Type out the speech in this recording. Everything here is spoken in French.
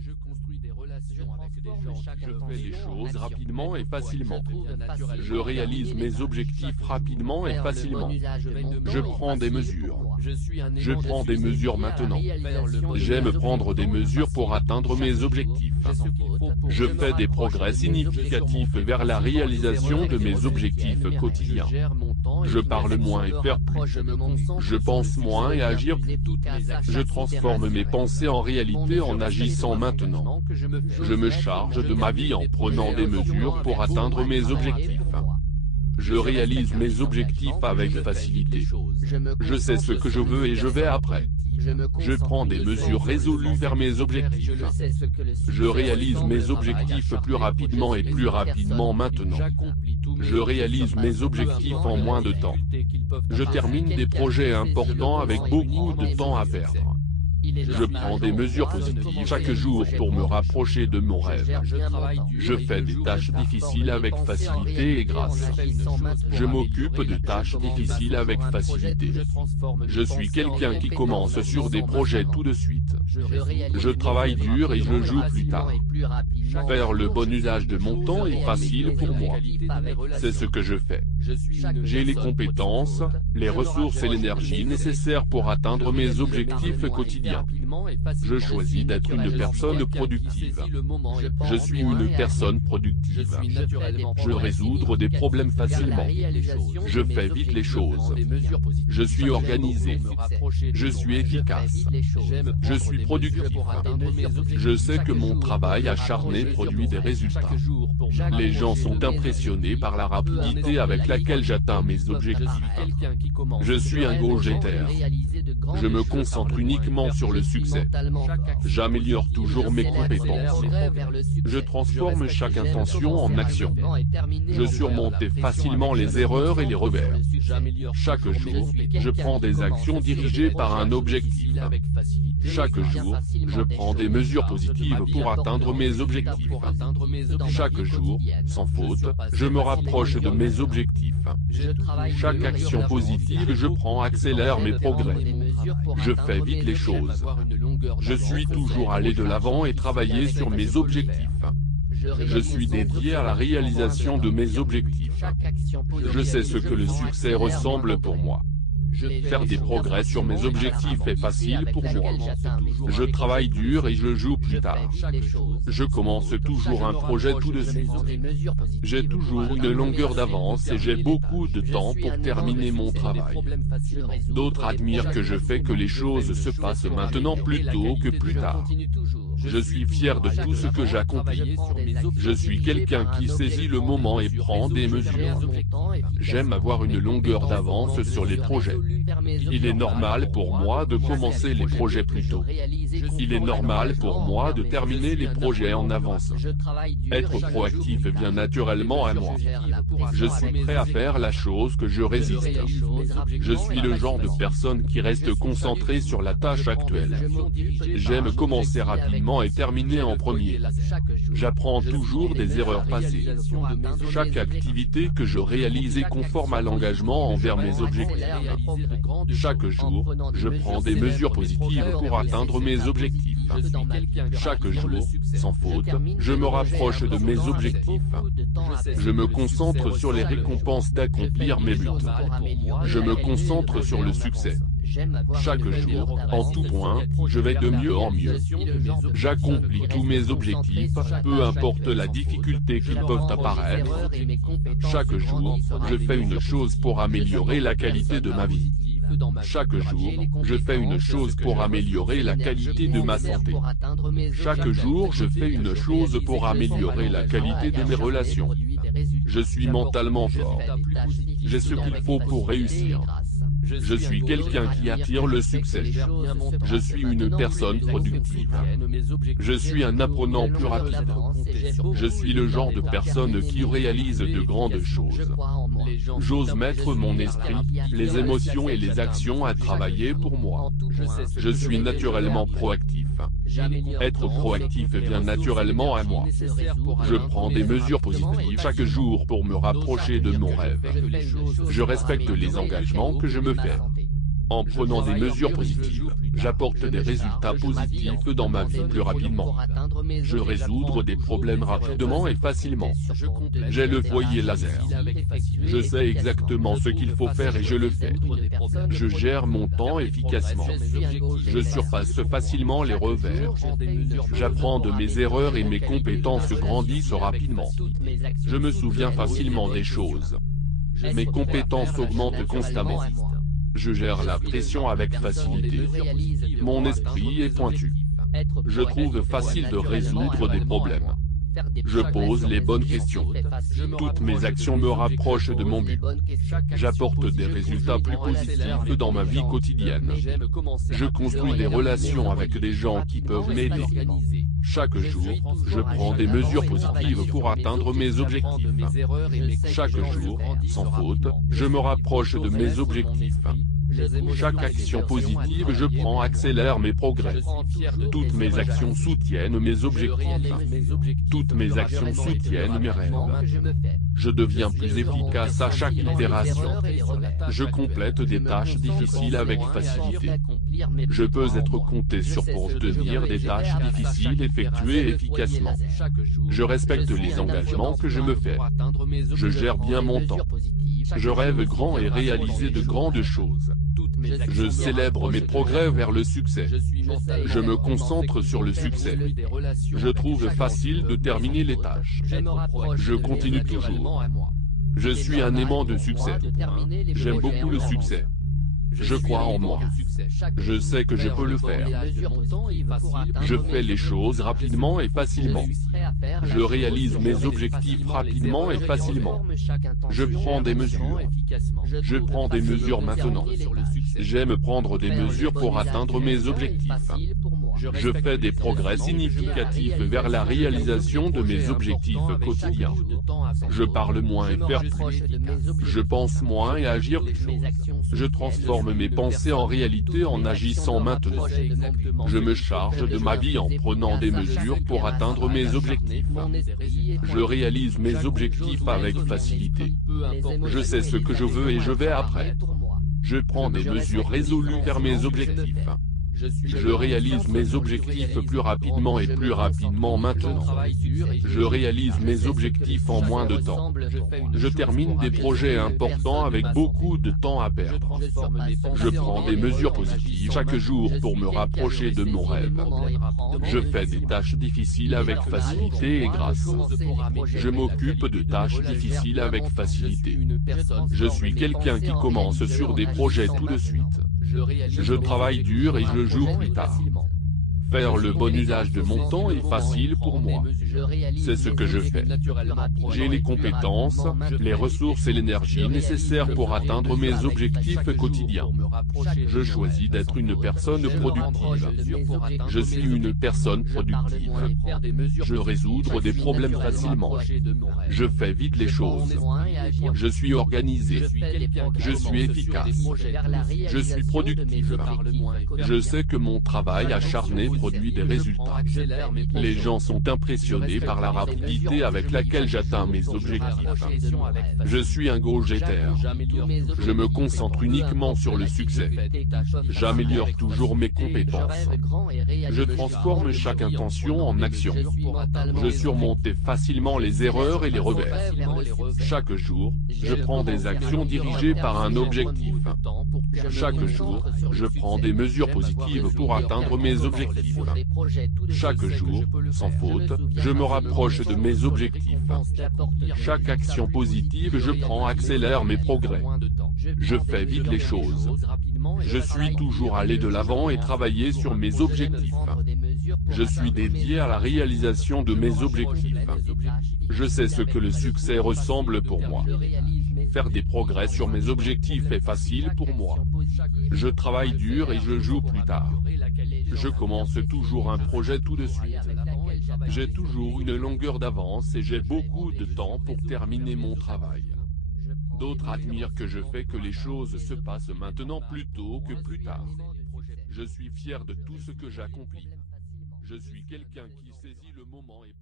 Je construis des relations avec des gens. Je fais les choses rapidement et facilement. Je Je réalise mes objectifs rapidement et facilement. Je prends des mesures. Je prends des mesures maintenant. J'aime prendre des mesures pour atteindre mes objectifs. Je fais des progrès significatifs vers la réalisation de mes objectifs quotidiens. Je parle moins et faire plus. Je pense moins et agir plus. Je transforme mes pensées en réalité en agissant maintenant. Je me charge de ma vie en prenant des mesures pour atteindre mes objectifs. Je réalise mes objectifs avec facilité. Je sais ce que je veux et je vais après. Je prends des mesures résolues vers mes objectifs. Je réalise mes objectifs plus rapidement et plus rapidement maintenant. Je réalise mes objectifs en moins de temps. Je termine des projets importants avec beaucoup de temps à perdre. Je prends des mesures positives chaque jour pour me rapprocher de mon rêve. Je fais des tâches difficiles avec facilité et grâce. Je m'occupe de tâches difficiles avec facilité. Je suis quelqu'un qui commence sur des projets tout de suite. Je travaille dur et je joue plus tard. Faire le bon usage de mon temps est facile pour moi. C'est ce que je fais. J'ai les compétences, les ressources et l'énergie nécessaires pour atteindre mes objectifs quotidiens. Je choisis d'être une personne productive. Je suis une personne productive. Je résoudre des problèmes facilement. Je fais vite les choses. Je suis organisé. Je suis efficace. Je suis productif. Je sais que mon travail acharné produit des résultats. Les gens sont impressionnés par la rapidité avec laquelle j'atteins mes objectifs. Je suis un go-getter. Je me concentre uniquement sur le succès. J'améliore toujours mes compétences. Je transforme chaque intention en action. Je surmonte facilement les erreurs et les revers. Chaque jour, je prends des actions dirigées par un objectif. Chaque jour, je prends des mesures positives pour atteindre mes objectifs. Chaque jour, sans faute, je me rapproche de mes objectifs. Chaque action positive je prends accélère mes progrès. Je fais vite les choses. Je suis toujours allé de l'avant et travailler sur mes objectifs. Je suis dédié à la réalisation de mes objectifs. Je sais ce que le succès ressemble pour moi. Faire des progrès sur mes objectifs est facile pour moi. Je travaille dur et je joue plus tard. Je commence toujours un projet tout de suite. J'ai toujours une longueur d'avance et j'ai beaucoup de temps pour terminer mon travail. D'autres admirent que je fais que les choses se passent maintenant plutôt que plus tard. Je suis fier de tout ce que j'accomplis. Je suis quelqu'un qui saisit le moment et prend des mesures. J'aime avoir une longueur d'avance sur les projets. Il est normal pour moi de commencer les projets plus tôt. Il est normal pour moi de terminer les projets en avance. Être proactif vient naturellement à moi. Je suis prêt à faire la chose que je résiste. Je suis le genre de personne qui reste concentré sur la tâche actuelle. J'aime commencer rapidement et terminer en premier. J'apprends toujours des erreurs passées. Chaque activité que je réalise est conforme à l'engagement envers mes objectifs. Chaque jour, je prends des mesures positives pour atteindre mes objectifs. Chaque jour, sans faute, je me rapproche de mes objectifs. Je me concentre sur les récompenses d'accomplir mes buts. Je me concentre sur le succès. Chaque jour, en tout point, je vais de mieux en mieux. J'accomplis tous mes objectifs, peu importe la difficulté qu'ils peuvent apparaître. Chaque jour, je fais une chose pour améliorer la qualité de ma vie. Chaque jour, je fais une chose pour améliorer la qualité de ma santé. Chaque jour, je fais une chose pour améliorer la qualité de mes relations. Je suis mentalement fort. J'ai ce qu'il faut pour réussir. Je suis quelqu'un qui attire le succès. Je suis une personne productive. Je suis un apprenant plus rapide. Je suis le genre de personne qui réalise de grandes choses. J'ose mettre mon esprit, les émotions et les actions à travailler pour moi. Je suis naturellement proactif. Être proactif vient naturellement à moi. Je prends des mesures positives chaque jour pour me rapprocher de mon rêve. Je respecte les engagements que je me fais. En prenant des mesures positives, j'apporte des résultats positifs dans ma vie plus rapidement. Je résous des problèmes rapidement et facilement. J'ai le foyer laser. Je sais exactement ce qu'il faut faire et je le fais. Je gère mon temps efficacement. Je surpasse facilement les revers. J'apprends de mes erreurs et mes compétences grandissent rapidement. Je me souviens facilement des choses. Mes compétences augmentent constamment. Je gère la pression avec facilité. Mon esprit est pointu. Je trouve facile de résoudre des problèmes. Je pose les bonnes questions. Toutes mes actions me rapprochent de mon but. J'apporte des résultats plus positifs dans ma vie quotidienne. Je construis des relations avec des gens qui peuvent m'aider. Chaque jour, je prends des mesures positives pour atteindre mes objectifs. Chaque jour, sans faute, je me rapproche de mes objectifs. Chaque action positive je prends accélère mes progrès. Toutes mes actions soutiennent mes objectifs. Toutes mes actions soutiennent mes rêves. Je deviens plus efficace à chaque itération. Je complète des tâches difficiles avec facilité. Je peux être compté sur pour tenir des tâches difficiles effectuées efficacement. Je respecte les engagements que je me fais. Je gère bien mon temps. Je rêve grand et réaliser de grandes choses. Je célèbre mes progrès vers le succès. Je me concentre sur le succès. Je trouve facile de terminer les tâches. Je continue toujours. Je suis un aimant de succès. J'aime beaucoup le succès. Je crois en moi. Je sais que je peux le faire. Je fais les choses rapidement et facilement. Je réalise mes objectifs rapidement et facilement. Je prends des mesures. Je prends des mesures maintenant. J'aime prendre des mesures pour atteindre mes objectifs. Je fais des progrès significatifs vers la réalisation de mes objectifs quotidiens. Je parle moins et faire plus. Je pense moins et agir plus. Je transforme mes pensées en réalité en agissant maintenant. Je me charge de ma vie en prenant des mesures pour atteindre mes objectifs. Je réalise mes objectifs avec facilité. Je sais ce que je veux et je vais après. Je prends des mesures résolues vers mes objectifs. Je réalise mes objectifs plus rapidement et plus rapidement maintenant. Je réalise mes objectifs en moins de temps. Je termine des projets importants avec beaucoup de temps à perdre. Je prends des mesures positives chaque jour pour me rapprocher de mon rêve. Je fais des tâches difficiles avec facilité et grâce. Je m'occupe de tâches difficiles avec facilité. Je suis quelqu'un qui commence sur des projets tout de suite. Je travaille dur et je joue plus tard. Faire le bon usage de mon temps est facile pour moi. C'est ce que je fais. J'ai les compétences, les ressources et l'énergie nécessaires pour atteindre mes objectifs quotidiens. Je choisis d'être une personne productive. Je suis une personne productive. Je résous des problèmes facilement. Je fais vite les choses. Je suis organisé. Je suis efficace. Je suis productif. Je sais que mon travail acharné produit des résultats. Les gens sont impressionnés par la rapidité avec laquelle j'atteins mes objectifs. Je suis un go-getter. Je me concentre uniquement sur le succès. J'améliore toujours mes compétences. Je transforme chaque intention en action. Je surmonte facilement les erreurs et les revers. Chaque jour, je prends des actions dirigées par un objectif. Chaque jour, je prends des mesures positives pour atteindre mes objectifs. Chaque jour, sans faute, je me rapproche de mes objectifs. Chaque action positive je prends accélère mes progrès. Je fais vite les choses. Je suis toujours allé de l'avant et travailler sur mes objectifs. Je suis dédié à la réalisation de mes objectifs. Je sais ce que le succès ressemble pour moi. Faire des progrès sur mes objectifs est facile pour moi. Je travaille dur et je joue plus tard. Je commence toujours un projet tout de suite. J'ai toujours une longueur d'avance et j'ai beaucoup de temps pour terminer mon travail. D'autres admirent que je fais que les choses se passent maintenant plutôt que plus tard. Je suis fier de tout ce que j'accomplis. Je suis quelqu'un qui saisit le moment et